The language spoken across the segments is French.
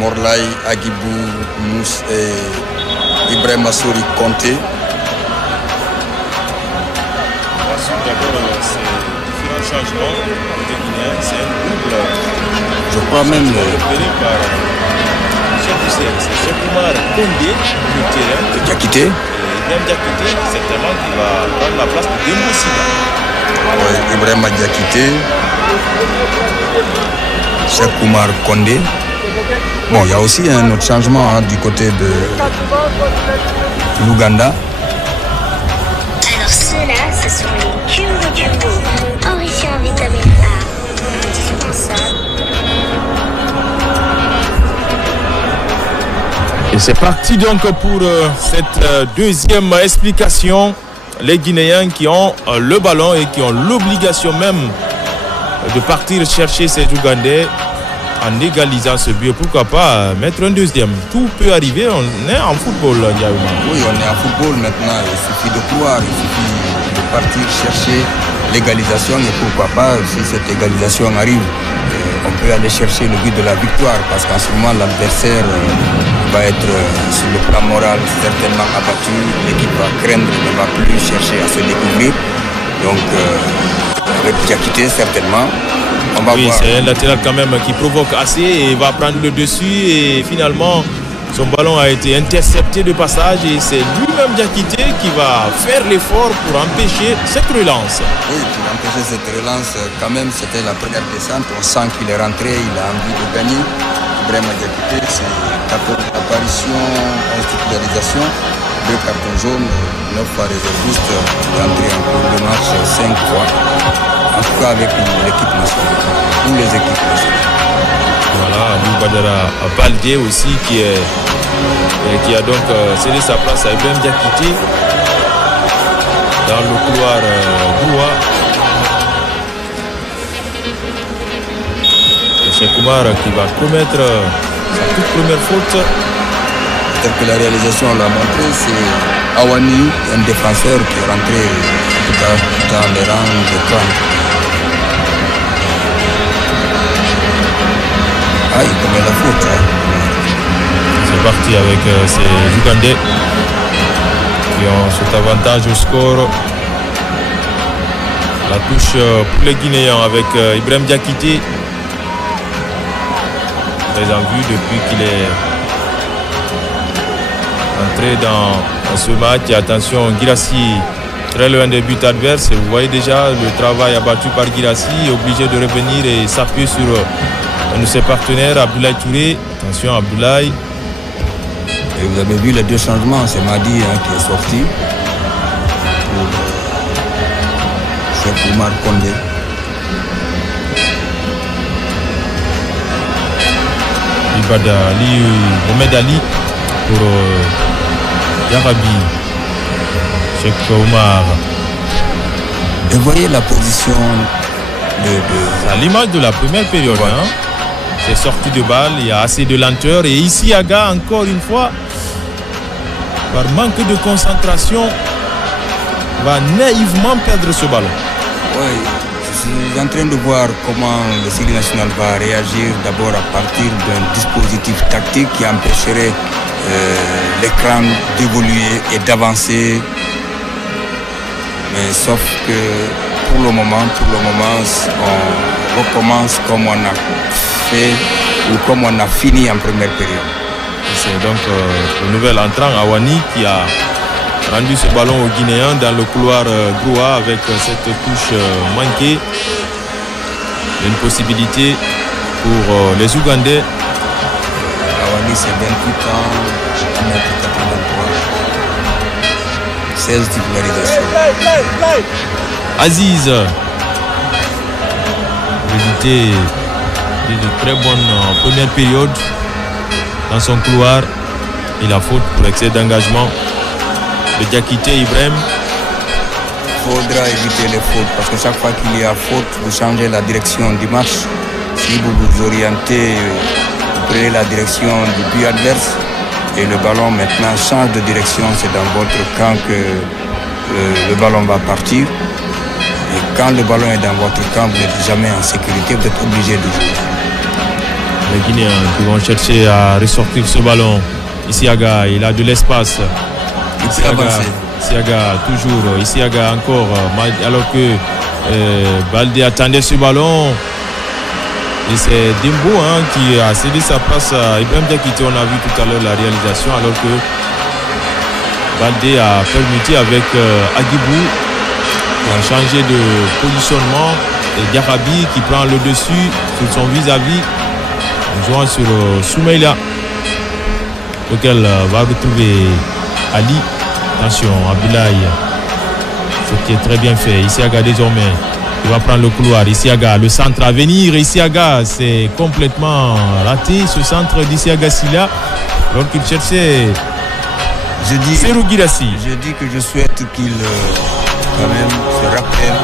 Morlaï, Agibou, Mousse et Ibrahim Assouri Conté. D'abord, ces différents changements côté guinéen, c'est un double. Je crois même repéré par Cheikh Oumar Kondé, le terrain. Diakité. Et Ibrahim Diakité, certainement, qui va prendre la place de Dembo Siba. Oui, Ibrahim Diakité. Cheikh Oumar Kondé. Bon, il y a aussi un autre changement du côté de l'Ouganda. Alors ceux-là, ce sont les Kumbo, enrichis en vitamine A, indispensable. Et c'est parti donc pour cette deuxième explication. Les Guinéens qui ont le ballon et qui ont l'obligation même de partir chercher ces Ougandais en égalisant ce but. Pourquoi pas mettre un deuxième? Tout peut arriver, on est en football. Oui, on est en football maintenant. Il suffit de croire, il suffit de partir chercher l'égalisation. Et pourquoi pas, si cette égalisation arrive, on peut aller chercher le but de la victoire. Parce qu'en ce moment, l'adversaire va être sur le plan moral certainement abattu. L'équipe va craindre, ne va plus chercher à se découvrir. Donc, avec Diakité, certainement. Oui, c'est un latéral quand même qui provoque assez et va prendre le dessus. Et finalement, son ballon a été intercepté de passage. Et c'est lui-même Diakité qui va faire l'effort pour empêcher cette relance. Oui, pour empêcher cette relance, quand même, c'était la première descente. On sent qu'il est rentré, il a envie de gagner. Vraiment Diakité, c'est 14 apparitions, 11 titularisations, 2 cartons jaunes, 9 fois réserviste. Il est entré en cours de match 5 fois. En tout cas avec l'équipe nationale, ou les équipes nationales. Voilà, Aliou Badara Baldé aussi qui a donc cédé sa place à Ibrahim Diakité dans le couloir droit. Cheikh Oumar qui va commettre sa toute première faute. Peut-être que la réalisation l'a montré, c'est Awani, un défenseur qui est rentré en tout cas dans les rangs de camp. Ah, il commet la faute. C'est parti avec ces Ougandais qui ont cet avantage au score. La touche pour les Guinéens avec Ibrahim Diakité. Très en vue depuis qu'il est entré dans ce match. Et attention, Guirassy très loin des buts adverses. Vous voyez déjà le travail abattu par Guirassy, obligé de revenir et s'appuyer sur un de ses partenaires, Abdoulaye Touré. Attention Abdoulaye. Et vous avez vu les deux changements, c'est Madi qui est sorti pour Cheikh Oumar Kondé. Mohamed Ali pour Yarabi. Cheikh Oumar. Et voyez la position à l'image de la première période. Ouais. Hein. C'est sorti de balle, il y a assez de lenteur. Et ici, Aga, encore une fois, par manque de concentration, va naïvement perdre ce ballon. Oui, je suis en train de voir comment le Série national va réagir d'abord à partir d'un dispositif tactique qui empêcherait l'écran d'évoluer et d'avancer. Mais sauf que pour le moment, on recommence comme on a fait ou comme on a fini en première période. C'est donc le nouvel entrant, Awani, qui a rendu ce ballon aux Guinéens dans le couloir droit avec cette touche manquée. Une possibilité pour les Ougandais. Awani, c'est 28 ans, 83, 16 titularisations. Aziz, résulté de très bonne première période dans son couloir et la faute pour excès d'engagement de Diakité Ibrahim. Il faudra éviter les fautes parce que chaque fois qu'il y a faute, vous changez la direction du match. Si vous vous orientez, vous prenez la direction du but adverse et le ballon maintenant change de direction, c'est dans votre camp que le ballon va partir. Et quand le ballon est dans votre camp, vous n'êtes jamais en sécurité, vous êtes obligé de jouer. Les Guinéens qui vont chercher à ressortir ce ballon. Isiaga, il a de l'espace. Isiaga toujours. Isiaga encore. Alors que Baldé attendait ce ballon. Et c'est Dembo qui a cédé sa place à Ibrahim Diakité. On a vu tout à l'heure la réalisation. Alors que Baldé a permuté avec Agibou. Qui a changé de positionnement. Et Diarabi qui prend le dessus sur son vis-à-vis. En jouant sur Soumaïla. Lequel va retrouver Ali. Attention, Abdoulaye. Ce qui est très bien fait. Isiaga désormais. Il va prendre le couloir. Isiaga, le centre à venir. Isiaga, c'est complètement raté. Ce centre d'Isiaga Silla. Alors qu'il cherchait Serhou Guirassy. Je dis que je souhaite qu'il quand même se rappelle.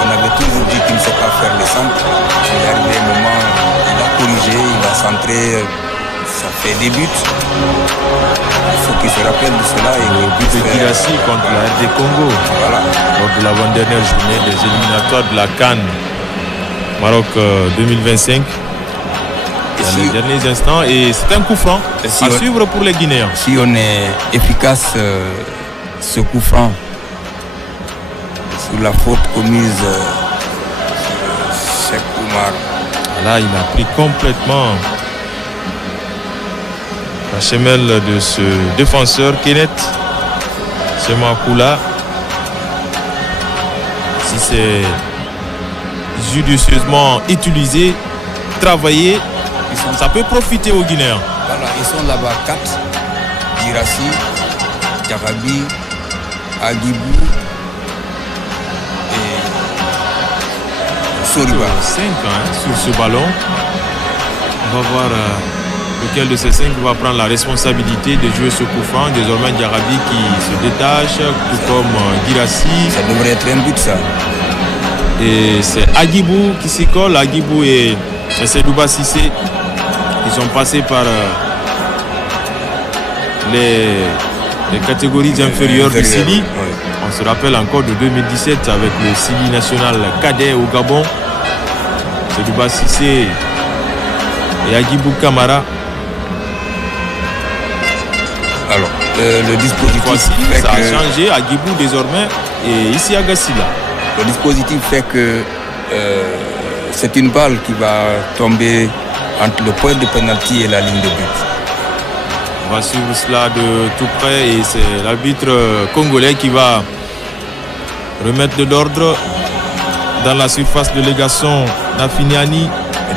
On avait toujours dit qu'il ne sait pas faire les centres. Il est arrivé un moment, il a corrigé, il a centré. Ça fait des buts. Il faut qu'il se rappelle de cela. Et le but de Guirassy contre la RD Congo. Voilà. Lors de l'avant-dernière journée des éliminatoires de la CAN Maroc 2025. Dans les derniers instants. Et c'est un coup franc à suivre pour les Guinéens. Si on est efficace, ce coup franc sur la faute commise sur Cheikh Oumar. Là, il a pris complètement la semelle de ce défenseur Kenneth Semakoula. Si c'est judicieusement utilisé, travaillé, ça peut profiter aux Guinéens. Voilà, ils sont là-bas 4. Guirassy, Diarabi, Agibou et Soriba. 5 sur ce ballon. On va voir lequel de ces 5 va prendre la responsabilité de jouer ce coup franc. Désormais Diarabi qui se détache, tout comme Guirassy. Ça devrait être un but ça. Et c'est Agibou qui s'y colle. Agibou et Sedouba Cissé qui sont passés par les catégories inférieures du Sili. Oui. On se rappelle encore de 2017 avec le Sili national cadet au Gabon. Sedouba Cissé et Agibou Kamara. Alors, le dispositif fait ça a changé. Agibou désormais et Isiaga Silla. Le dispositif fait que c'est une balle qui va tomber entre le point de pénalty et la ligne de but. On va suivre cela de tout près et c'est l'arbitre congolais qui va remettre de l'ordre dans la surface de légation Nafiniani.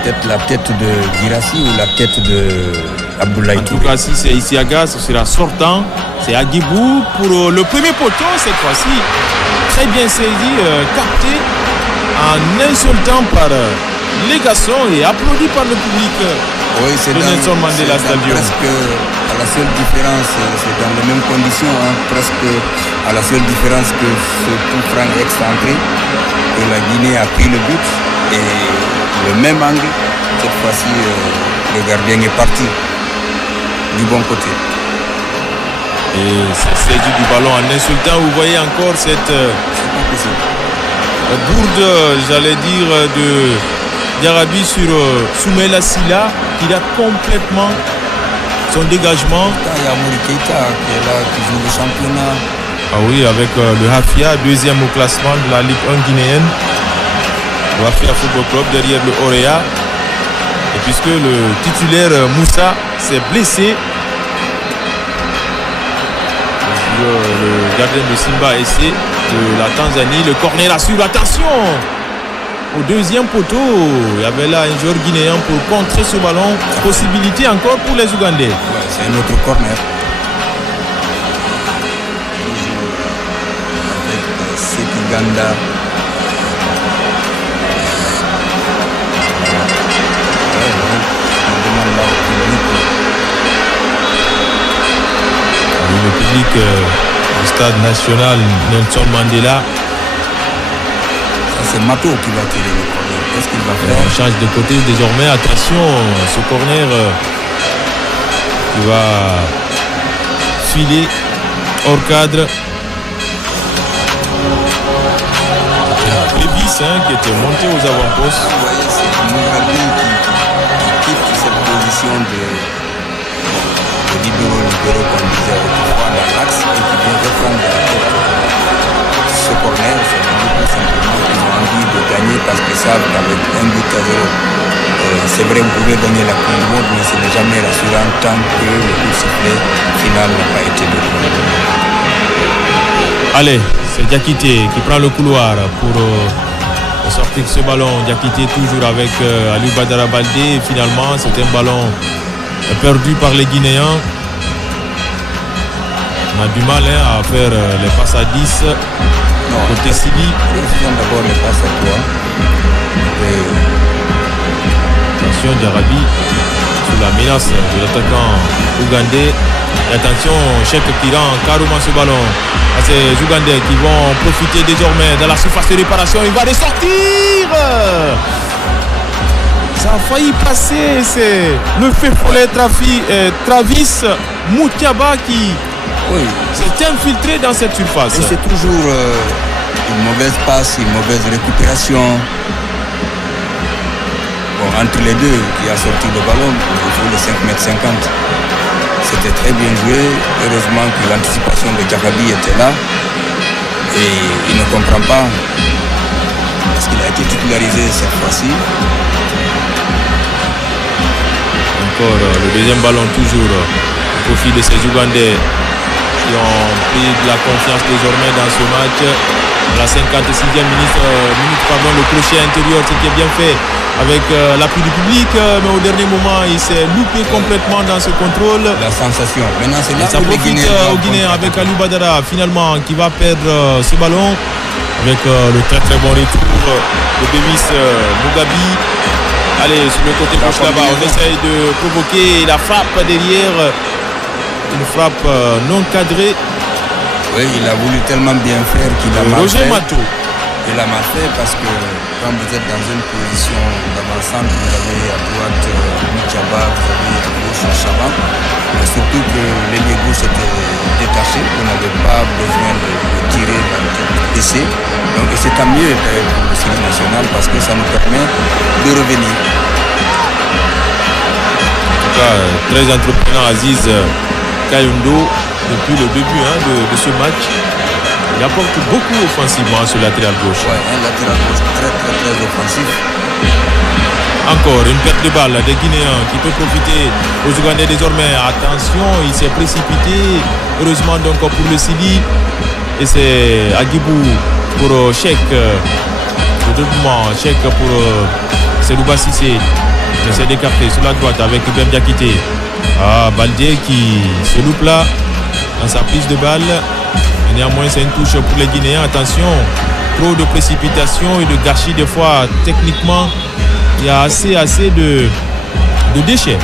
Peut-être la tête de Guirassy ou la tête de Abdoulaye. En tout cas, si c'est Isiaga, ce sera sortant. C'est Agibou pour le premier poteau cette fois-ci. Très bien saisi, capté en un seul temps par légation et applaudi par le public. Oui, c'est Nelson Mandela Stadium. Presque à la seule différence, c'est dans les mêmes conditions, presque à la seule différence que ce coup franc excentré, que la Guinée a pris le but et le même angle. Cette fois-ci, le gardien est parti du bon côté. Et c'est saisi du ballon en insultant. Vous voyez encore cette bourde, j'allais dire, de Diarabi sur Soumaïla Silla, qui a complètement son dégagement. Il y a Mouri Keita qui est là, qui joue le championnat. Ah oui, avec le Hafia, deuxième au classement de la Ligue 1 guinéenne. Le Hafia Football Club derrière le Orea. Et puisque le titulaire Moussa s'est blessé, le gardien de Simba SC de la Tanzanie, le corner assure, attention au deuxième poteau, il y avait là un joueur guinéen pour contrer ce ballon, possibilité encore pour les Ougandais. Ouais, c'est un autre corner. Avec Sekiganda. Le public du stade national Nelson Mandela. Ça c'est Mato qui va tirer le corner. Qu'est-ce qu'il va faire? On change de côté désormais. Attention, ce corner qui va filer hors cadre. C'était Plébis qui était monté aux avant-postes. Vous voyez, c'est Mourabi qui position de libéraux qu'on disait autrefois dans l'axe et qui vient reprendre ce corner. C'est tout simplement qu'ils ont envie de gagner parce qu'ils savent qu'avec 1-0, c'est vrai, vous pouvez gagner la Coupe du Monde, mais ce n'est jamais rassurant tant que le coup de sifflet final n'a pas été donné. Allez, c'est Diakité qui prend le couloir pour sortir ce ballon. Diakité toujours avec Aliou Badara Baldé. Finalement, c'est un ballon perdu par les Guinéens. On a du mal à faire les passes à 10. Non, côté Sidi. Faisons d'abord les passes à 3. Attention d'Arabi sous la menace de l'attaquant ougandais. Et attention, Cheikh qui rend carrément ce ballon à ces Ougandais qui vont profiter désormais de la surface de réparation. Il va les sortir. Ça a failli passer. C'est le fait follet Travis Moutiaba qui s'est infiltré dans cette surface. Et c'est toujours une mauvaise passe, une mauvaise récupération. Bon, entre les deux qui a sorti le ballon, il faut le 5,50 m. C'était très bien joué. Heureusement que l'anticipation de Diakhaby était là. Et il ne comprend pas parce qu'il a été titularisé cette fois-ci. Encore le deuxième ballon toujours au profit de ces Ougandais qui ont pris de la confiance désormais dans ce match. À la 56e minute, le crochet intérieur, ce qui est bien fait avec l'appui du public, mais au dernier moment il s'est loupé complètement dans ce contrôle. La sensation. Maintenant c'est là ça profite aux Guinéens avec Aliou Badara finalement qui va perdre ce ballon avec le très très bon retour de Bémis Mugabi. Allez, sur le côté gauche là-bas, on essaye de provoquer la frappe derrière, une frappe non cadrée. Oui, il a voulu tellement bien faire qu'il a mal Roger fait. Mato. Il a mal fait parce que quand vous êtes dans une position d'avant-centre, vous avez à droite Moutiaba, vous avez à gauche Chaban. Et surtout que l'ailier gauche était détaché, vous n'avez pas besoin de tirer la tête baissée. Donc c'est tant mieux pour le série national parce que ça nous permet de revenir. En tout cas, très entreprenant Aziz Kayundo depuis le début de ce match. Il apporte beaucoup offensivement sur le latéral gauche. Ouais, un latéral gauche très très très offensif. Encore une perte de balle des Guinéens qui peut profiter aux Ougandais désormais. Attention, il s'est précipité. Heureusement donc pour le Sidi. Et c'est Agibou pour Cheikh. Le doublement Cheikh pour Selouba Sissé. Il essaie d'écarter sur la droite avec Ben Diakité. Baldé qui se loupe là dans sa prise de balle. Mais néanmoins c'est une touche pour les Guinéens. Attention, trop de précipitation et de gâchis des fois techniquement. Il y a assez de déchets.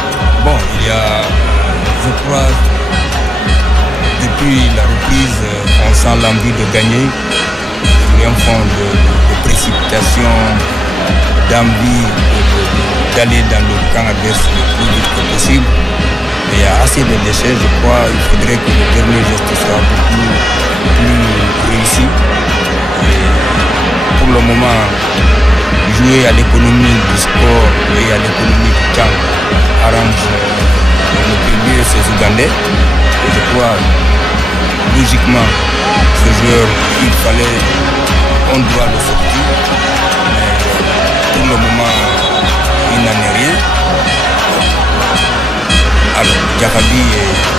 Bon, il y a, je crois, depuis la reprise, on sent l'envie de gagner. Il y a un fond de précipitation, d'envie d'aller dans le camp adverse le plus vite que possible. Mais il y a assez de déchets, je crois. Il faudrait que le dernier geste soit beaucoup plus réussi. Et pour le moment, jouer à l'économie du sport et à l'économie du temps arrange le plus mieux ces Ougandais. Et je crois, logiquement, ce joueur, on doit le sortir. Mais pour le moment, il n'en est rien. Alors, Diakhaby,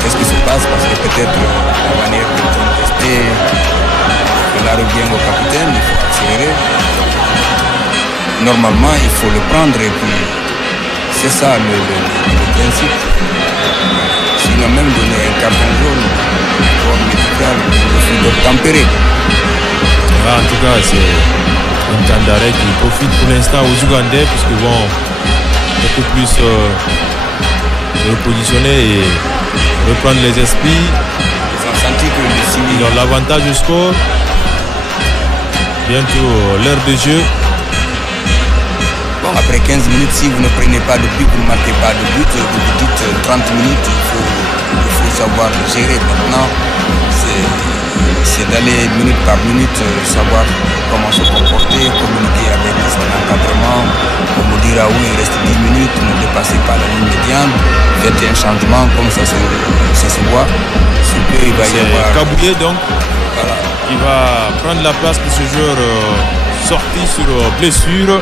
qu'est-ce qui se passe? Parce que peut-être la manière de contester, cela revient au capitaine, il faut accélérer. Normalement, il faut le prendre et puis c'est ça le principe. Sinon, même donner un carton jaune pour médical, il faut le tempérer. En tout cas, c'est un temps d'arrêt qui profite pour l'instant aux Ougandais puisqu'ils vont beaucoup plus se repositionner et reprendre les esprits. Ils ont senti que le Sidi... Ils ont l'avantage du score. Bientôt l'heure de jeu. Bon, après 15 minutes, si vous ne prenez pas de but, vous ne marquez pas de but, vous vous dites 30 minutes, il faut savoir le gérer. Maintenant, c'est c'est d'aller minute par minute savoir comment se comporter, communiquer avec son encadrement, pour nous dire ah oui, il reste 10 minutes, ne dépassez pas la ligne médiane, faites un changement comme ça se voit. Il va y avoir Kabouye donc voilà, qui va prendre la place de ce joueur sorti sur blessure.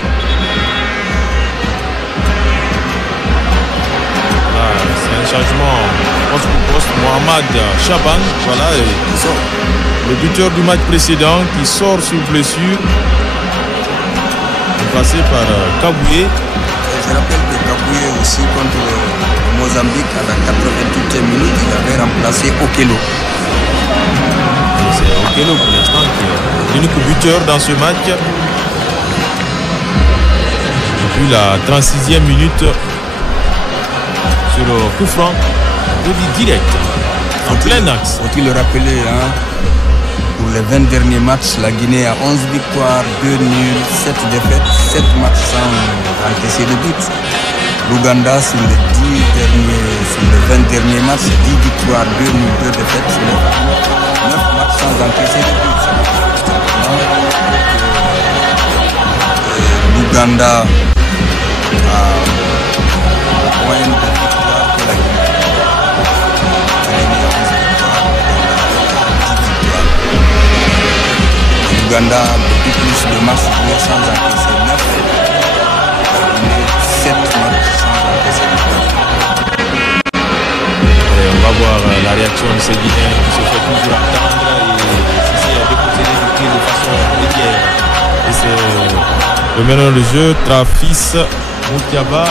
C'est un changement poste pour poste. Mohamed Chaban, voilà, le buteur du match précédent qui sort sur blessure, remplacé par Kabouye. Je rappelle que Kabouye aussi contre Mozambique à la 88e minute, il avait remplacé Okello. C'est Okello pour l'instant qui est l'unique buteur dans ce match. Depuis la 36e minute sur le coup franc, direct, en plein axe. Faut-il le rappeler, hein, pour les 20 derniers matchs, la Guinée a 11 victoires, 2 nuls, 7 défaites, 7 matchs sans encaisser de but. L'Ouganda, sur les 20 derniers matchs, 10 victoires, 2 nuls, 2 défaites, 9 matchs sans encaisser de but. L'Ouganda a moins de victoires que la Guinée. L'Ouganda a beaucoup plus de matchs joués sans encaisser 9. La Guinée, 7 matchs sans encaisser 9. On va voir la réaction de ces Guinéens qui se fait toujours attendre et qui a déposé les tirs de façon régulière. Et c'est le meneur de jeu, Trafis Moutiaba,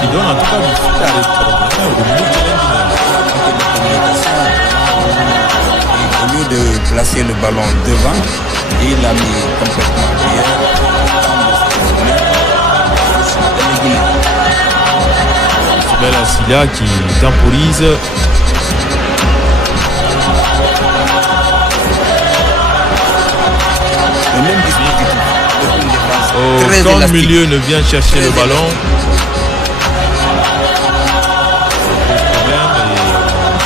qui donne en tout cas du fil à retordre au milieu de Au lieu de placer le ballon devant, il l'a mis complètement derrière. Bella Silla qui temporise. Quand le milieu ne vient chercher le ballon,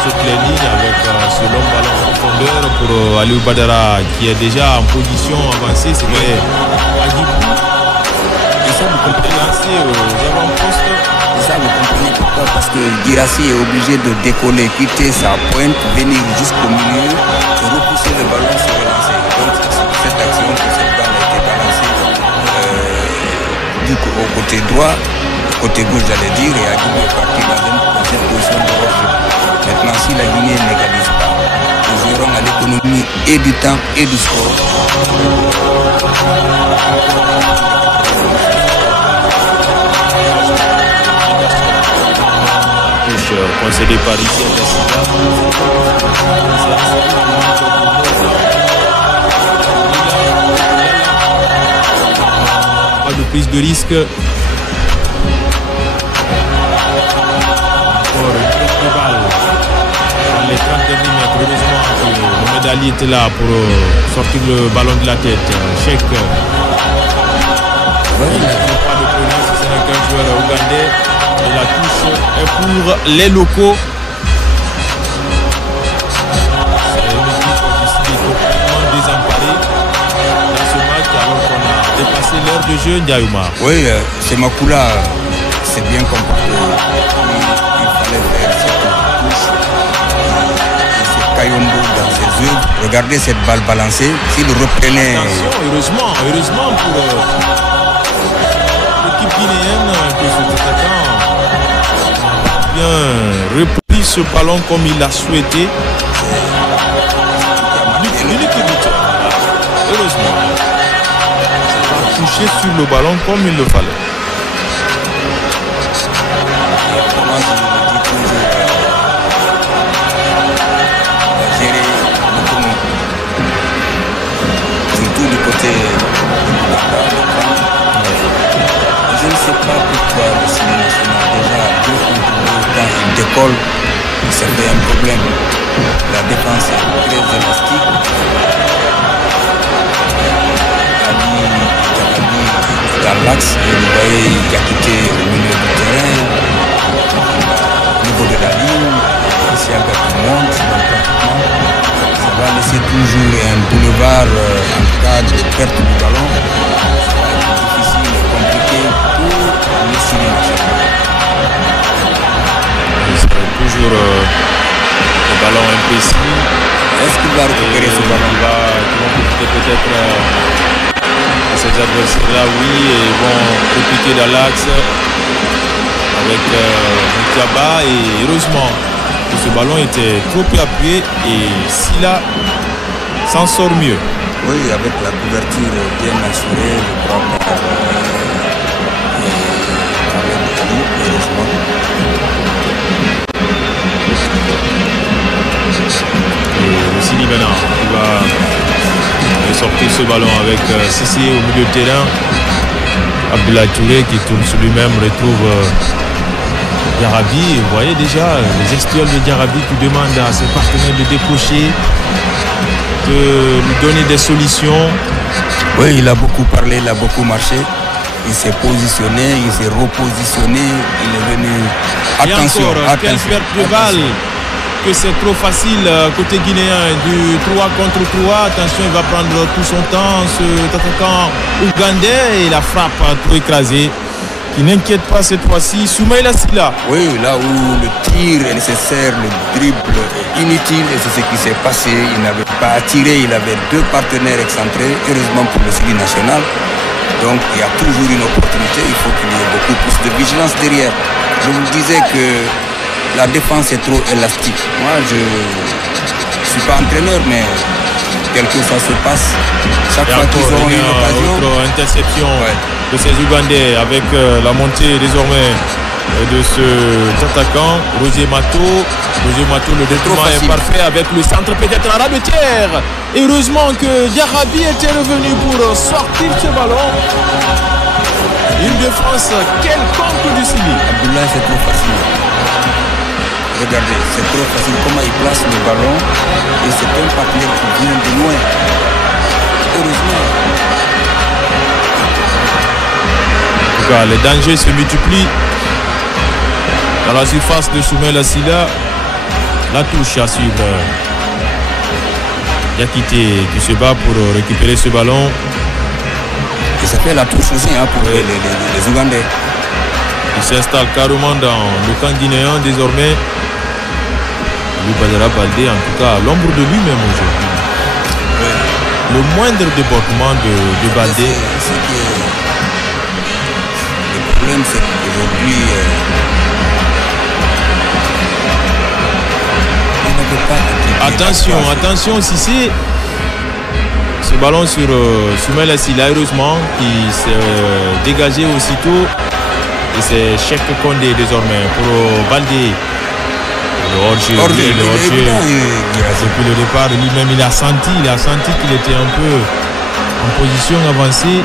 saute les lignes avec ce long ballon en profondeur pour Aliou Badara qui est déjà en position avancée. C'était Agibou. Et ça, vous comprenez lancer aux avant-postes. Et ça, vous comprenez pourquoi? Parce que Girassi est obligé de décoller, quitter sa pointe, venir jusqu'au milieu et repousser le ballon sur le lancer. Donc, c'est cette action que cette balle a été balancée au côté droit, côté gauche, j'allais dire, et Agibou est parti dans cette position de hors-jeu. Maintenant, si la Guinée n'égalise pas, nous aurons à l'économie et du temps et du score. Concédé par ici pas de prise de risque. Encore une petite balle dans les 30 derniers mètres. Heureusement que le médaillé était là pour sortir le ballon de la tête. Cheikh. Il n'y a pas de prudence, ce n'est qu'un joueur ougandais. Et la touche est pour les locaux. C'est une équipe qui est complètement désemparée dans ce match alors qu'on a dépassé l'heure de jeu, Ndiayouma. Oui, c'est Makula, c'est bien comporté. Il fallait faire cette touche. Et c'est Kayombo dans ses œuvres. Regardez cette balle balancée. S'il reprenait. Attention, heureusement pour l'équipe guinéenne que cet attaquant bien repris ce ballon comme il l'a souhaité. L'unique buteur, heureusement, touché sur le ballon comme il le fallait. Surtout du côté je ne sais pas pourquoi le cinéma national déjà 2 contre 2 quand il décolle, ça fait un problème. La défense est très élastique. Dans l'axe, vous voyez Yakité au milieu du terrain, au niveau de la ligne, ici un gars qui monte, donc pratiquement ça va laisser toujours un boulevard en cas de perte du ballon. Ça va être difficile et compliqué pour le Syrie national. Toujours le ballon imprécis. Est-ce qu'il va récupérer ce ballon? Qui vont profiter peut-être de ces adversaires-là, oui, et ils vont répliquer dans l'axe avec Moutiaba. Et heureusement que ce ballon était trop peu appuyé et Silla s'en sort mieux. Oui, avec la couverture bien assurée, je crois par heureusement. Et aussi Libana qui va sortir ce ballon avec Sissi au milieu de terrain. Abdoulaye Touré qui tourne sur lui-même retrouve Diarabi. Vous voyez déjà les exploits de Diarabi qui demandent à ses partenaires de décrocher, de lui donner des solutions. Oui, il a beaucoup parlé, il a beaucoup marché. Il s'est positionné, il s'est repositionné, il est venu. Attention, et encore, quelle perte de balle, que c'est trop facile côté guinéen, du 3 contre 3. Attention, il va prendre tout son temps, ce attaquant ougandais, et la frappe trop écrasée, qui n'inquiète pas cette fois-ci. Soumaïla Silla. Oui, là où le tir est nécessaire, le dribble est inutile, et c'est ce qui s'est passé. Il n'avait pas attiré, il avait deux partenaires excentrés, heureusement pour le Syrie national. Donc il y a toujours une opportunité, il faut qu'il y ait beaucoup plus de vigilance derrière. Je vous disais que la défense est trop élastique. Moi, je ne suis pas entraîneur, mais tel que ça se passe, chaque fois qu'ils ont une occasion. Autre interception de ces Ougandais avec la montée désormais de ce attaquant, Roger Mato. Roger Mato, le détournement est parfait avec le centre peut-être à ras de terre. Et heureusement que Diarabi était revenu pour sortir ce ballon. Une défense quelconque du Syrie. Abdoulaye, c'est trop facile. Regardez, c'est trop facile comment il place le ballon. Et c'est un partenaire qui vient de loin. Heureusement. En tout cas, les dangers se multiplient. Dans la surface de Soumaïla Silla, la touche à suivre. Diakité qui se bat pour récupérer ce ballon. Et ça fait la touche aussi pour les Ougandais. Il s'installe carrément dans le camp guinéen désormais. Loupadara Baldé, en tout cas, l'ombre de lui-même aujourd'hui. Oui. Le moindre débordement de Baldé. Le problème, c'est qu'aujourd'hui, attention, Sissi. Ce ballon sur Soumaïla Silla, heureusement, qui s'est dégagé aussitôt. Et c'est Cheikh Condé désormais pour Baldé. Le hors-jeu. Depuis le départ, lui-même, il a senti qu'il était un peu en position avancée.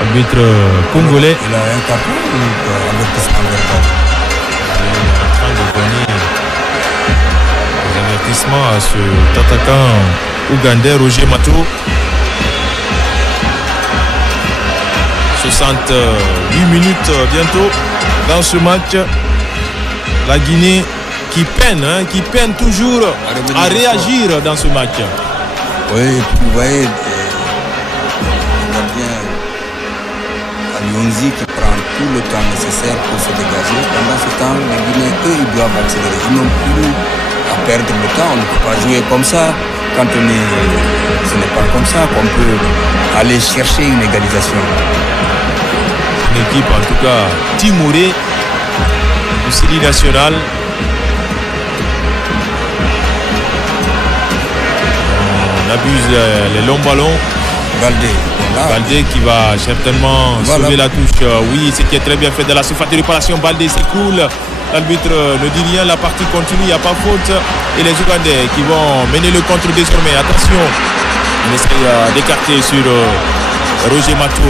Arbitre congolais. Il a un carton ou avertissement verbal? Il est en train de donner des avertissements à cet attaquant ougandais, Roger Mato. 68 minutes bientôt dans ce match. La Guinée qui peine toujours à réagir dans ce match. Oui, et puis vous voyez, le gardien Alionzi qui prend tout le temps nécessaire pour se dégager. Pendant ce temps, les Guinéens, eux, ils doivent accélérer. Ils n'ont plus à perdre le temps. On ne peut pas jouer comme ça. Ce n'est pas comme ça qu'on peut aller chercher une égalisation. Une équipe en tout cas timorée du Syrie national. On abuse les longs ballons. Baldé qui va certainement sauver la touche. Oui, ce qui est très bien fait de la surface de réparation. Baldé s'écoule. L'arbitre ne dit rien, la partie continue, il n'y a pas faute. Et les Ougandais qui vont mener le contre désormais. Attention, on essaie d'écarter sur Roger Mato.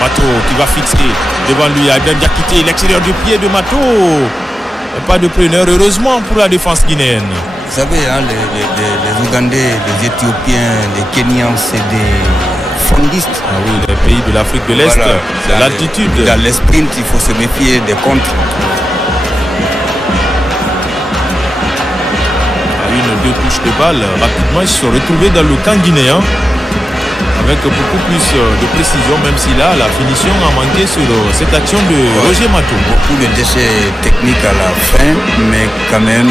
Mato qui va fixer devant lui. Aïden Diakité, l'extérieur du pied de Mato. Pas de preneur, heureusement pour la défense guinéenne. Vous savez, les Ougandais, les Éthiopiens, les Kenyans, c'est des fondistes. Ah oui, les pays de l'Afrique de l'Est, voilà, c'est l'altitude. Dans les sprints, il faut se méfier des contres. Une, deux touches de balle. Rapidement, ils se sont retrouvés dans le camp guinéen avec beaucoup plus de précision, même si là, la finition a manqué sur cette action de Roger Mato. Beaucoup de déchets techniques à la fin, mais quand même,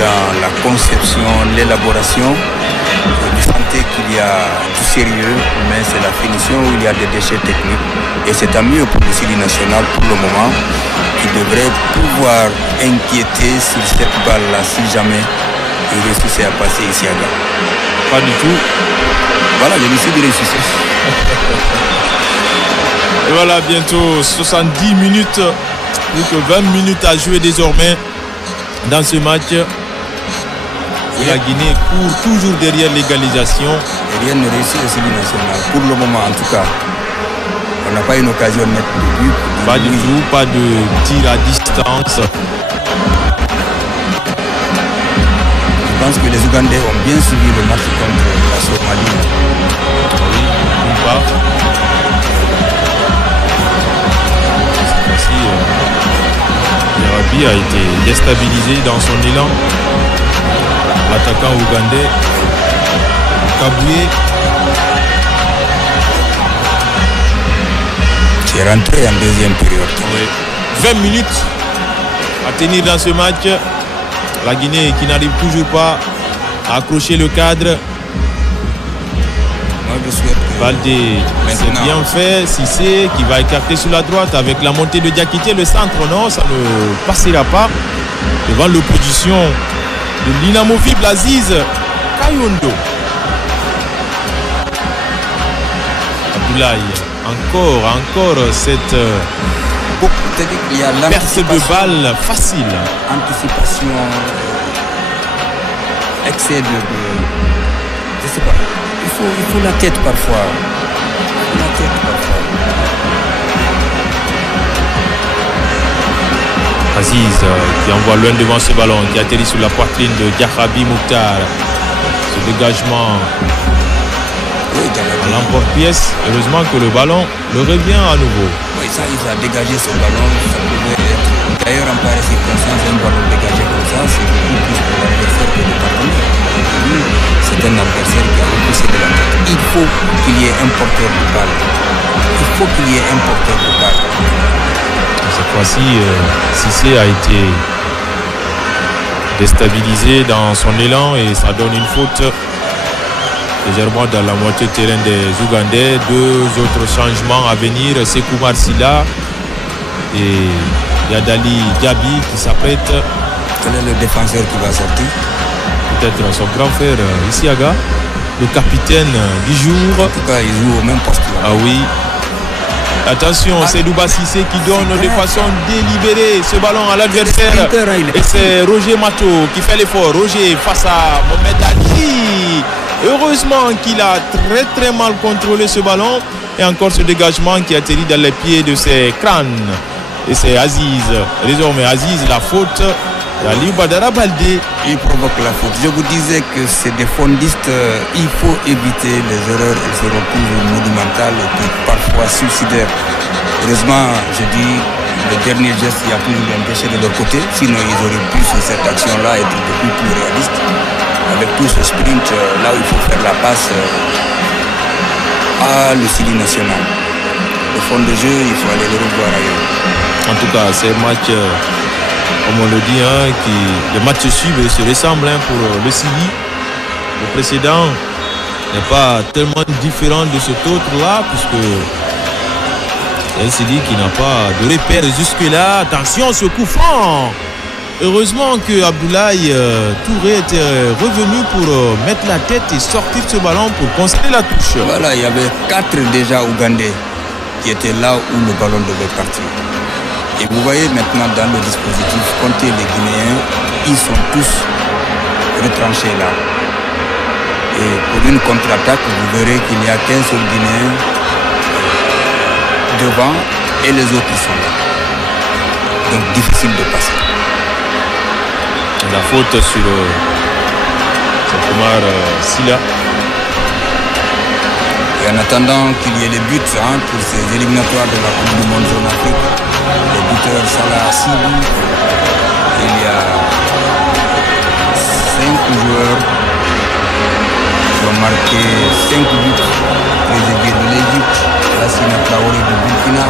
dans la conception, l'élaboration, vous sentez qu'il y a du sérieux, mais c'est la finition où il y a des déchets techniques. Et c'est tant mieux pour le Sili national pour le moment, qui devrait pouvoir inquiéter sur cette balle-là si jamais il réussissait à passer ici à Gare. Pas du tout. Voilà, je décide de réussir. Et voilà, bientôt 70 minutes, plus que 20 minutes à jouer désormais dans ce match. Et la Guinée court toujours derrière l'égalisation. Et rien ne réussit au Sili national, pour le moment en tout cas. On n'a pas une occasion nette de but. Pas du tout, pas de tir à distance. Je pense que les Ougandais ont bien suivi le match contre la Somalie. Oui, ou pas. Cette fois-ci, Yarabi a été déstabilisé dans son élan. L'attaquant ougandais, Kaboué. Qui est rentré en deuxième période. Oui. 20 minutes à tenir dans ce match. La Guinée qui n'arrive toujours pas à accrocher le cadre. Moi, je souhaite que Baldé, c'est bien fait. Cissé qui va écarter sur la droite avec la montée de Diakité. Le centre, non, ça ne passera pas. Devant l'opposition de l'inamovible Aziz Kayondo. Abdoulaye, encore cette il y a perte de balle facile. Anticipation, excès de... Je sais pas. Il faut la tête parfois. Aziz qui envoie loin devant ce ballon, qui atterrit sur la poitrine de Diakhabi Mouktar. Ce dégagement à l'emporte-pièce. Heureusement que le ballon le revient à nouveau. Oui, ça, il a dégagé ce ballon. Ça pouvait être... D'ailleurs, en pareille circonstance, un ballon dégagé comme ça, c'est beaucoup plus pour l'adversaire que le partenaire. C'est un adversaire qui a repoussé de la tête. Il faut qu'il y ait un porteur de balle. Cette fois-ci, Cissé a été déstabilisé dans son élan et ça donne une faute légèrement dans la moitié de terrain des Ougandais. Deux autres changements à venir, Sekou Marsila et Yadali Diaby qui s'apprête. Quel est le défenseur qui va sortir? Peut-être son grand frère Isiaga, le capitaine du jour. En tout cas, il joue au même poste. Ah oui. Attention, c'est Douba Cissé qui donne de façon délibérée ce ballon à l'adversaire. Et c'est Roger Mato qui fait l'effort. Roger face à Mohamed Ali. Heureusement qu'il a très mal contrôlé ce ballon. Et encore ce dégagement qui atterrit dans les pieds de ses crânes. Et c'est Aziz. Désormais Aziz, la faute. Ali Badara Baldé. Il provoque la faute. Je vous disais que c'est des fondistes. Il faut éviter les erreurs. Elles seront toujours monumentales et puis parfois suicidaires. Heureusement, je dis, le dernier geste, il y a toujours un déchet de leur côté. Sinon, ils auraient pu, sur cette action-là, être beaucoup plus réalistes. Avec tout ce sprint, là où il faut faire la passe à le Sili national. Le fond de jeu, il faut aller le revoir ailleurs. En tout cas, c'est un match... comme on le dit, les matchs suivent et se ressemblent pour le Sili. Le précédent n'est pas tellement différent de cet autre-là, puisque c'est un Sili qui n'a pas de repère jusque-là. Attention, ce coup franc. Heureusement que Abdoulaye Touré était revenu pour mettre la tête et sortir ce ballon pour concéder la touche. Voilà, il y avait 4 déjà Ougandais qui étaient là où le ballon devait partir. Et vous voyez maintenant dans le dispositif, comptez les Guinéens, ils sont tous retranchés là. Et pour une contre-attaque, vous verrez qu'il n'y a qu'un seul Guinéen devant et les autres sont là. Donc difficile de passer. La faute sur Omar Silla. Et en attendant qu'il y ait les buts pour ces éliminatoires de la Coupe du Monde en Afrique, les buteurs Salah Sidi, il y a 5 joueurs 5 buts. Trezeguet de l'Égypte, Lassina Traoré du Burkina,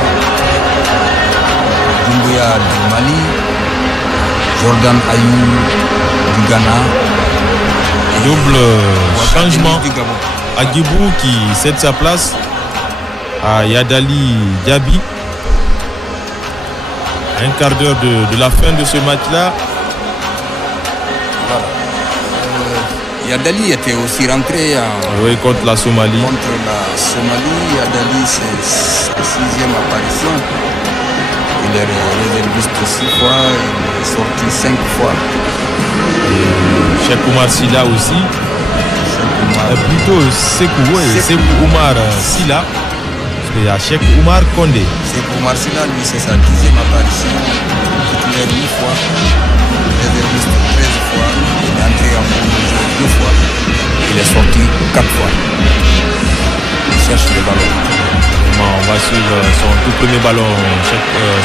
Doumbouya du Mali, Jordan Ayou du Ghana. Double changement. Agibou qui cède sa place à Yadali Diaby. Un quart d'heure de la fin de ce match-là. Voilà. Yadali était aussi rentré contre la Somalie. Contre la Somalie, Yadali, c'est sa 6e apparition. Il est réserviste 6 fois, il est sorti 5 fois. Et Cheikh Oumar Silla aussi. Plutôt Sekou Oumar Silla. Il y a Cheikh Oumar Condé. Sekou Oumar Silla, lui, c'est sa 10e apparition. Titulaire 8 fois. Réserviste 13 fois. Il est entré en cours de jeu 2 fois. Il est sorti 4 fois. Il cherche le ballon. On va suivre son tout premier ballon.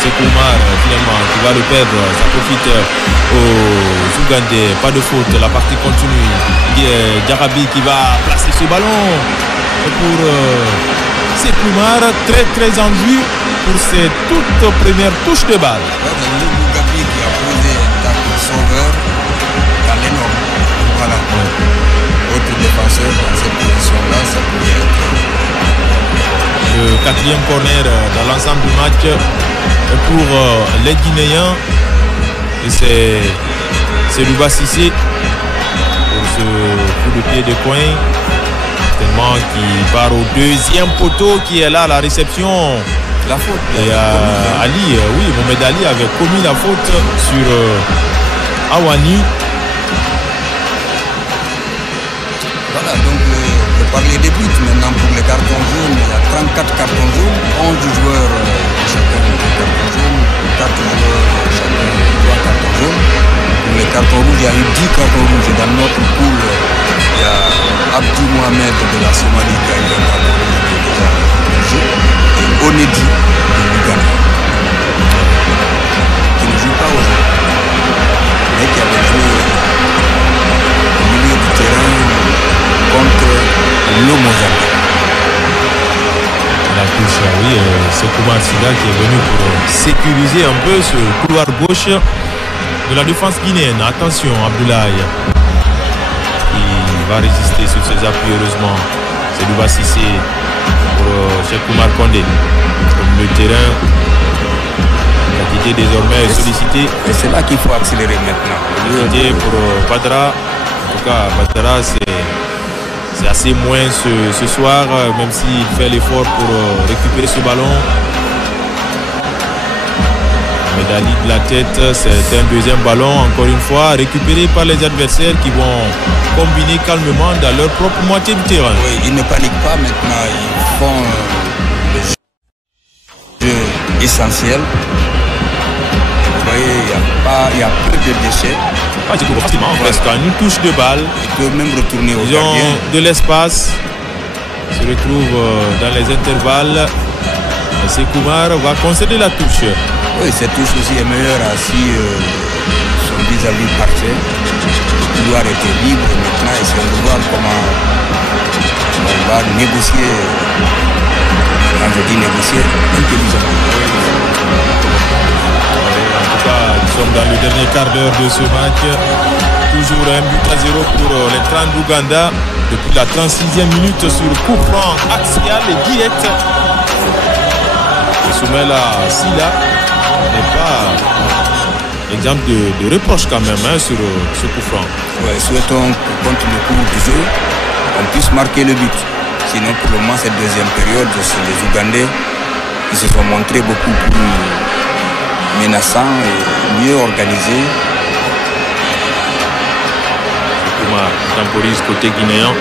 Sekou Oumar, finalement, qui va le perdre. Ça profite aux Ougandais. Pas de faute. La partie continue. Diarabi qui va placer ce ballon pour Sekou Oumar. Très en vue pour ses toutes premières touches de balle. Gabi qui a posé un tacle sauveur dans les normes. Voilà. Autre défenseur dans cette position-là, ça pouvait être. Le 4e corner dans l'ensemble du match pour les Guinéens. Et c'est Luba Cissé pour ce coup de pied de coin. Tellement qui part au 2e poteau qui est là à la réception. La faute. Et Ali, Mohamed Ali avait commis la faute sur Awani. Voilà, donc je parlais des buts. Maintenant pour les cartons jaunes, il y a 34 cartons jaunes, 11 joueurs chacun des cartons jaunes, 4 joueurs chacun 3 cartons jaunes. Pour les cartons rouges, il y a eu 10 cartons rouges. Et dans notre poule, il y a Abdou Mohamed de la Somalie qui a eu un carton rouge qui est déjà jeu. Et Onedi de l'Ouganda, qui ne joue pas aujourd'hui, mais qui avait joué au milieu du terrain contre le Mozambique. La touche, c'est Oumar Silla qui est venu pour sécuriser un peu ce couloir gauche de la défense guinéenne. Attention, Abdoulaye qui va résister sur ses appuis, heureusement. C'est Luba Cissé pour Cheikh Oumar Condé. Comme le terrain a été désormais sollicité. Et c'est là qu'il faut accélérer maintenant. Sollicité pour Badra. En tout cas, Badra, c'est assez moins ce soir, même s'il fait l'effort pour récupérer ce ballon. Médaille de la tête, c'est un 2e ballon, encore une fois, récupéré par les adversaires qui vont combiner calmement dans leur propre moitié du terrain. Oui, ils ne paniquent pas maintenant, ils font le jeu essentiel. Vous voyez, il y a peu de déchets. Tu peux facilement, presque à une touche de balle. Ils peuvent même retourner au gardien. Ils ont de l'espace, se retrouvent dans les intervalles. Sekou Oumar va concéder la touche. Oui, cette touche aussi est meilleure si son vis-à-vis parfait. Le couloir était libre. Maintenant, essayons de voir comment on va négocier. Quand je dis négocier, intelligemment. En tout cas, nous sommes dans le dernier quart d'heure de ce match. Toujours 1 but à 0 pour les 30 d'Ouganda. Depuis la 36e minute sur coup franc axial et direct. Le Soumela Silla n'est pas exemple de reproche quand même sur ce coup franc. Ouais, souhaitons que contre le cours du jeu, on puisse marquer le but. Sinon, pour le moment, cette 2e période, c'est les Ougandais qui se sont montrés beaucoup plus menaçants et mieux organisés. Oumar temporise côté guinéen.